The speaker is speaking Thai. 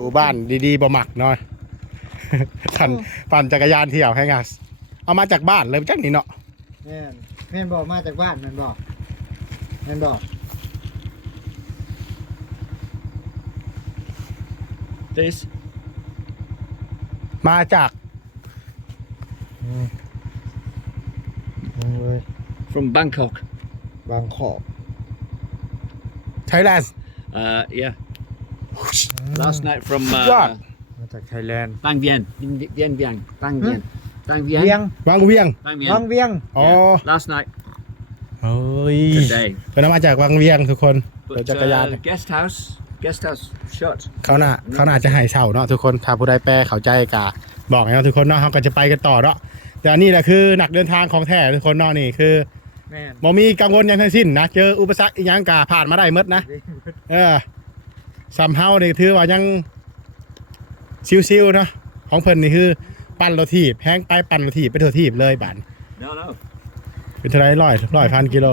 อยู่บ้านดีๆบ่มักเนาะ ปั่นจักรยานเที่ยวให้งานเอามาจากบ้านเลยจังนี่เนาะ แม่นบอกมาจากบ้านแม่นบอก This มาจาก เลย from Bangkok. บางขอบ ไทยแลนด์ Yeah. Last night from God. มาจากไทยแลนด์ Bang Vieng. Vieng Vieng. Bang Vieng. Bang เวีย Vieng. ง วังเวียง Bang วัง Vieng. เวียง อ๋อ Yeah. Last night. เฮ้ย Today. เป็นมาจากวังเวียงทุกคนเดี๋ยว But จักรยาน guest house shut. เขาน่าจะให้เช่าเนาะทุกคนถ้าผู้ใดแปลเข้าใจกะบอกให้เราทุกคนเนาะเขาก็จะไปกันต่อเนาะแต่อันนี้แหละคือนักเดินทางของแท้ทุกคนเนาะนี่คือ แม่น บ่มีกังวลหยังทั้งสิ้นนะเจออุปสรรคอีหยังกะผ่านมาได้หมดนะซัมเฮานี่ถือว่ายังชิวๆเนาะของเพิ่นนี่คือปั่นรถถีบแฮงไปปั่นรถถีบไปทั่วถีบเลยบาด No. เป็นเท่าไหร่ร้อยพันกิโล